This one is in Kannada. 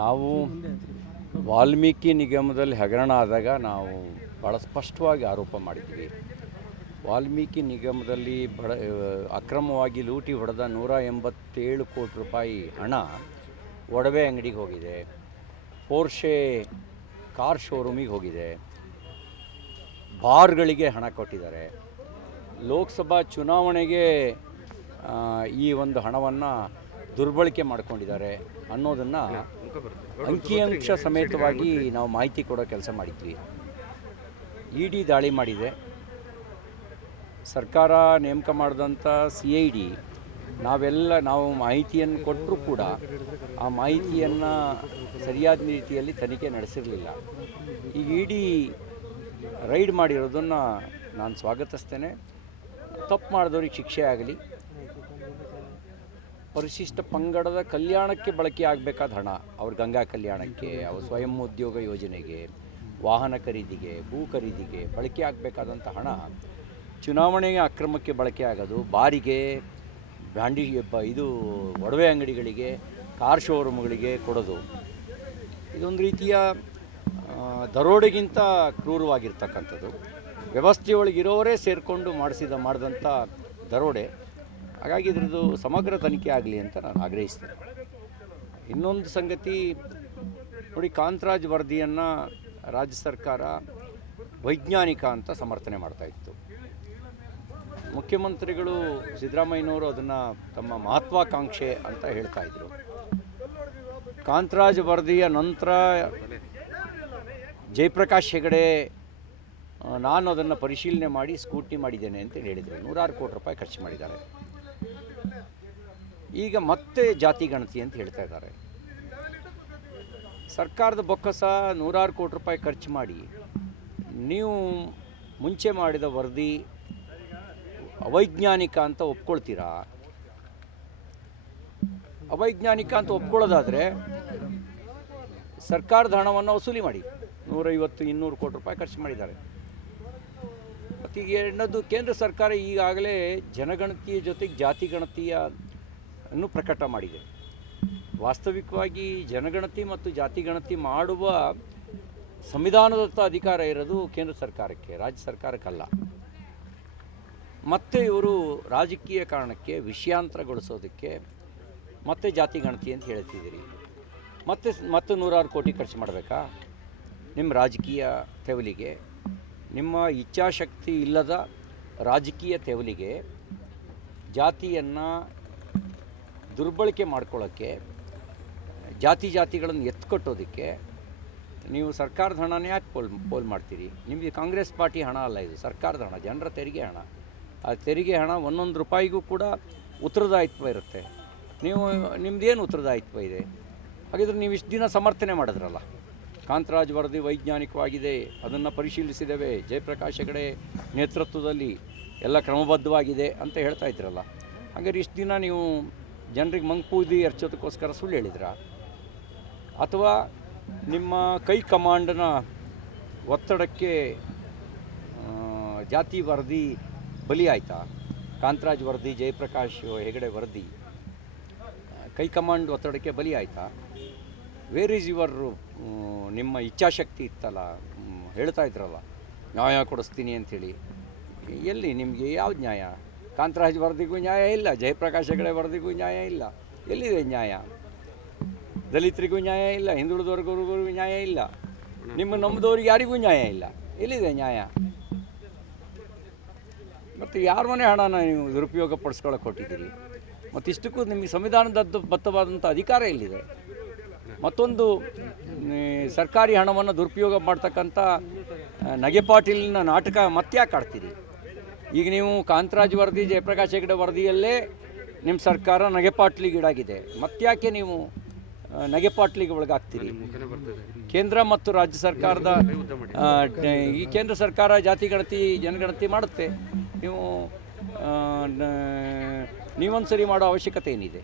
ನಾವು ವಾಲ್ಮೀಕಿ ನಿಗಮದಲ್ಲಿ ಹಗರಣ ಆದಾಗ ನಾವು ಭಾಳ ಸ್ಪಷ್ಟವಾಗಿ ಆರೋಪ ಮಾಡಿದ್ವಿ. ವಾಲ್ಮೀಕಿ ನಿಗಮದಲ್ಲಿ ಬಡ ಅಕ್ರಮವಾಗಿ ಲೂಟಿ ಹೊಡೆದ ನೂರ ಎಂಬತ್ತೇಳು ಕೋಟಿ ರೂಪಾಯಿ ಹಣ ಒಡವೆ ಅಂಗಡಿಗೆ ಹೋಗಿದೆ. ಪೋರ್ಷೆ ಕಾರ್ ಶೋರೂಮಿಗೆ ಹೋಗಿದೆ. ಬಾರ್ಗಳಿಗೆ ಹಣ ಕೊಟ್ಟಿದ್ದಾರೆ. ಲೋಕಸಭಾ ಚುನಾವಣೆಗೆ ಈ ಒಂದು ಹಣವನ್ನು ದುರ್ಬಳಕೆ ಮಾಡ್ಕೊಂಡಿದ್ದಾರೆ ಅನ್ನೋದನ್ನು ಅಂಕಿಅಂಶ ಸಮೇತವಾಗಿ ನಾವು ಮಾಹಿತಿ ಕೊಡೋ ಕೆಲಸ ಮಾಡಿದ್ವಿ. ಇ ಡಿ ದಾಳಿ ಮಾಡಿದೆ. ಸರ್ಕಾರ ನೇಮಕ ಮಾಡಿದಂಥ ಸಿ ಐ ಡಿ ನಾವೆಲ್ಲ ನಾವು ಮಾಹಿತಿಯನ್ನು ಕೊಟ್ಟರೂ ಕೂಡ ಆ ಮಾಹಿತಿಯನ್ನು ಸರಿಯಾದ ರೀತಿಯಲ್ಲಿ ತನಿಖೆ ನಡೆಸಿರಲಿಲ್ಲ. ಈಗ ಇ ಡಿ ರೈಡ್ ಮಾಡಿರೋದನ್ನು ನಾನು ಸ್ವಾಗತಿಸ್ತೇನೆ. ತಪ್ಪು ಮಾಡಿದವ್ರಿಗೆ ಶಿಕ್ಷೆ ಆಗಲಿ. ಪರಿಶಿಷ್ಟ ಪಂಗಡದ ಕಲ್ಯಾಣಕ್ಕೆ ಬಳಕೆ ಆಗಬೇಕಾದ ಹಣ. ಅವ್ರ ಗಂಗಾ ಕಲ್ಯಾಣಕ್ಕೆ, ಅವ್ರ ಸ್ವಯಂ ಉದ್ಯೋಗ ಯೋಜನೆಗೆ, ವಾಹನ ಖರೀದಿಗೆ ಭೂ ಖರೀದಿಗೆ ಬಳಕೆ ಆಗಬೇಕಾದಂಥ ಹಣ ಚುನಾವಣೆಯ ಅಕ್ರಮಕ್ಕೆ ಬಳಕೆ ಆಗೋದು. ಬಾರಿಗೆ ಬ್ಯಾಂಡಿ, ಬ- ಇದು ಒಡವೆ ಅಂಗಡಿಗಳಿಗೆ, ಕಾರ್ ಶೋರೂಮ್ಗಳಿಗೆ ಕೊಡೋದು. ಇದೊಂದು ರೀತಿಯ ದರೋಡೆಗಿಂತ ಕ್ರೂರವಾಗಿರ್ತಕ್ಕಂಥದ್ದು. ವ್ಯವಸ್ಥೆಯೊಳಗಿರೋರೇ ಸೇರಿಕೊಂಡು ಮಾಡಿಸಿದ, ಮಾಡಿದಂಥ ದರೋಡೆ. ಹಾಗಾಗಿ ಇದರದ್ದು ಸಮಗ್ರ ತನಿಖೆ ಆಗಲಿ ಅಂತ ನಾನು ಆಗ್ರಹಿಸ್ತೇನೆ. ಇನ್ನೊಂದು ಸಂಗತಿ, ನೋಡಿ ಕಾಂತರಾಜ್ ವರದಿಯನ್ನು ರಾಜ್ಯ ಸರ್ಕಾರ ವೈಜ್ಞಾನಿಕ ಅಂತ ಸಮರ್ಥನೆ ಮಾಡ್ತಾ ಇತ್ತು. ಮುಖ್ಯಮಂತ್ರಿಗಳು ಸಿದ್ದರಾಮಯ್ಯನವರು ಅದನ್ನು ತಮ್ಮ ಮಹತ್ವಾಕಾಂಕ್ಷೆ ಅಂತ ಹೇಳ್ತಾ ಇದ್ರು. ಕಾಂತರಾಜ್ ವರದಿಯ ನಂತರ ಜಯಪ್ರಕಾಶ್ ಹೆಗಡೆ ನಾನು ಅದನ್ನು ಪರಿಶೀಲನೆ ಮಾಡಿ ಸ್ಕೂಟಿ ಮಾಡಿದ್ದೇನೆ ಅಂತ ಹೇಳಿದರು. ನೂರಾರು ಕೋಟಿ ರೂಪಾಯಿ ಖರ್ಚು ಮಾಡಿದ್ದಾರೆ. ಈಗ ಮತ್ತೆ ಜಾತಿ ಗಣತಿ ಅಂತ ಹೇಳ್ತಾ ಇದ್ದಾರೆ. ಸರ್ಕಾರದ ಬೊಕ್ಕಸ ನೂರಾರು ಕೋಟಿ ರೂಪಾಯಿ ಖರ್ಚು ಮಾಡಿ, ನೀವು ಮುಂಚೆ ಮಾಡಿದ ವರದಿ ಅವೈಜ್ಞಾನಿಕ ಅಂತ ಒಪ್ಕೊಳ್ತೀರಾ? ಅವೈಜ್ಞಾನಿಕ ಅಂತ ಒಪ್ಕೊಳ್ಳೋದಾದರೆ ಸರ್ಕಾರದ ಹಣವನ್ನು ವಸೂಲಿ ಮಾಡಿ. ನೂರೈವತ್ತು, ಇನ್ನೂರು ಕೋಟಿ ರೂಪಾಯಿ ಖರ್ಚು ಮಾಡಿದ್ದಾರೆ. ಮತ್ತೀಗ ಈಗ ಕೇಂದ್ರ ಸರ್ಕಾರ ಈಗಾಗಲೇ ಜನಗಣತಿಯ ಜೊತೆಗೆ ಜಾತಿ ಗಣತಿಯ ಅನ್ನು ಪ್ರಕಟ ಮಾಡಿದೆ. ವಾಸ್ತವಿಕವಾಗಿ ಜನಗಣತಿ ಮತ್ತು ಜಾತಿ ಗಣತಿ ಮಾಡುವ ಸಂವಿಧಾನದತ್ತ ಅಧಿಕಾರ ಇರೋದು ಕೇಂದ್ರ ಸರ್ಕಾರಕ್ಕೆ, ರಾಜ್ಯ ಸರ್ಕಾರಕ್ಕಲ್ಲ. ಮತ್ತೆ ಇವರು ರಾಜಕೀಯ ಕಾರಣಕ್ಕೆ ವಿಷಯಾಂತರಗೊಳಿಸೋದಕ್ಕೆ ಮತ್ತೆ ಜಾತಿ ಗಣತಿ ಅಂತ ಹೇಳ್ತಿದ್ದೀರಿ. ಮತ್ತೆ ಮತ್ತೆ ನೂರಾರು ಕೋಟಿ ಖರ್ಚು ಮಾಡಬೇಕಾ? ನಿಮ್ಮ ರಾಜಕೀಯ ತೆವಲಿಗೆ, ನಿಮ್ಮ ಇಚ್ಛಾಶಕ್ತಿ ಇಲ್ಲದ ರಾಜಕೀಯ ತೆವಲಿಗೆ ಜಾತಿಯನ್ನು ದುರ್ಬಳಕೆ ಮಾಡ್ಕೊಳ್ಳೋಕ್ಕೆ, ಜಾತಿ ಜಾತಿಗಳನ್ನು ಎತ್ಕೊಟ್ಟೋದಕ್ಕೆ ನೀವು ಸರ್ಕಾರದ ಹಣನೇ ಯಾಕೆ ಪೋಲ್ ಪೋಲ್ ಮಾಡ್ತೀರಿ? ನಿಮಗೆ ಕಾಂಗ್ರೆಸ್ ಪಾರ್ಟಿ ಹಣ ಅಲ್ಲ ಇದು, ಸರ್ಕಾರದ ಹಣ, ಜನರ ತೆರಿಗೆ ಹಣ. ಆ ತೆರಿಗೆ ಹಣ ಒಂದೊಂದು ರೂಪಾಯಿಗೂ ಕೂಡ ಉತ್ತರದಾಯಿತ್ವ ಇರುತ್ತೆ. ನೀವು ನಿಮ್ಮದೇನು ಉತ್ತರದಾಯಿತ್ವ ಇದೆ? ಹಾಗಿದ್ರೆ ನೀವು ಇಷ್ಟು ದಿನ ಸಮರ್ಥನೆ ಮಾಡಿದ್ರಲ್ಲ. ಕಾಂತರಾಜ್ ವರದಿ ವೈಜ್ಞಾನಿಕವಾಗಿದೆ, ಅದನ್ನು ಪರಿಶೀಲಿಸಿದ್ದೇವೆ, ಜಯಪ್ರಕಾಶ್ ಹೆಗಡೆ ನೇತೃತ್ವದಲ್ಲಿ ಎಲ್ಲ ಕ್ರಮಬದ್ಧವಾಗಿದೆ ಅಂತ ಹೇಳ್ತಾ ಇದ್ರಲ್ಲ. ಹಾಗಾದ್ರೆ ಇಷ್ಟು ದಿನ ನೀವು ಜನರಿಗೆ ಮಂಗ್ಪೂದಿ ಎರ್ಚೋದಕ್ಕೋಸ್ಕರ ಸುಳ್ಳು ಹೇಳಿದ್ರ? ಅಥವಾ ನಿಮ್ಮ ಕೈ ಕಮಾಂಡನ ಒತ್ತಡಕ್ಕೆ ಜಾತಿ ವರದಿ ಬಲಿ ಆಯಿತಾ? ಕಾಂತರಾಜ್ ವರದಿ, ಜಯಪ್ರಕಾಶ್ ಹೆಗಡೆ ವರದಿ, ಕೈ ಕಮಾಂಡ್ ಒತ್ತಡಕ್ಕೆ ಬಲಿ ಆಯಿತಾ? ವೇರ್ ಈಸ್ ಯುವರ್ ನಿಮ್ಮ ಇಚ್ಛಾಶಕ್ತಿ ಇತ್ತಲ್ಲ? ಹೇಳ್ತಾ ಇದ್ರಲ್ಲ, ನ್ಯಾಯ ಕೊಡಿಸ್ತೀನಿ ಅಂಥೇಳಿ. ಎಲ್ಲಿ, ನಿಮಗೆ ಯಾವ ನ್ಯಾಯ? ಕಾಂತರಾಜ್ ವರದಿಗೂ ನ್ಯಾಯ ಇಲ್ಲ, ಜಯಪ್ರಕಾಶ್ ಹೆಗಡೆ ವರದಿಗೂ ನ್ಯಾಯ ಇಲ್ಲ. ಎಲ್ಲಿದೆ ನ್ಯಾಯ? ದಲಿತರಿಗೂ ನ್ಯಾಯ ಇಲ್ಲ ಹಿಂದುಳಿದ ವರ್ಗರಿಗೂ ನ್ಯಾಯ ಇಲ್ಲ. ನಿಮ್ಮ ನಂಬಿದವ್ರಿಗೆ ಯಾರಿಗೂ ನ್ಯಾಯ ಇಲ್ಲ. ಎಲ್ಲಿದೆ ನ್ಯಾಯ? ಮತ್ತು ಯಾರ ಮನೆ ಹಣನ ನೀವು ದುರುಪಯೋಗ ಪಡಿಸ್ಕೊಳ್ಳೋಕೆ ಕೊಟ್ಟಿದ್ದೀರಿ ಮತ್ತು ಇಷ್ಟಕ್ಕೂ ನಿಮಗೆ ಸಂವಿಧಾನದ ಬದ್ಧವಾದಂಥ ಅಧಿಕಾರ ಎಲ್ಲಿದೆ? ಮತ್ತೊಂದು ಸರ್ಕಾರಿ ಹಣವನ್ನು ದುರುಪಯೋಗ ಮಾಡ್ತಕ್ಕಂಥ ನಗೆಪಾಟೀಲಿನ ನಾಟಕ ಮತ್ತ್ಯಾಕೆ ಆಡ್ತೀರಿ? ಈಗ ನೀವು ಕಾಂತರಾಜ್ ವರದಿ, ಜಯಪ್ರಕಾಶ್ ಹೆಗಡೆ ವರದಿಯಲ್ಲೇ ನಿಮ್ಮ ಸರ್ಕಾರ ನಗೆಪಾಟ್ಲಿಗೀಡಾಗಿದೆ. ಮತ್ತ್ಯಾಕೆ ನೀವು ನಗೆಪಾಟ್ಲಿಗೆ ಒಳಗಾಗ್ತೀರಿ? ಕೇಂದ್ರ ಮತ್ತು ರಾಜ್ಯ ಸರ್ಕಾರದ ಈ ಕೇಂದ್ರ ಸರ್ಕಾರ ಜಾತಿ ಗಣತಿ, ಜನಗಣತಿ ಮಾಡುತ್ತೆ. ನೀವು ನೀವೊಂದು ಸರಿ ಮಾಡೋ ಅವಶ್ಯಕತೆ ಏನಿದೆ?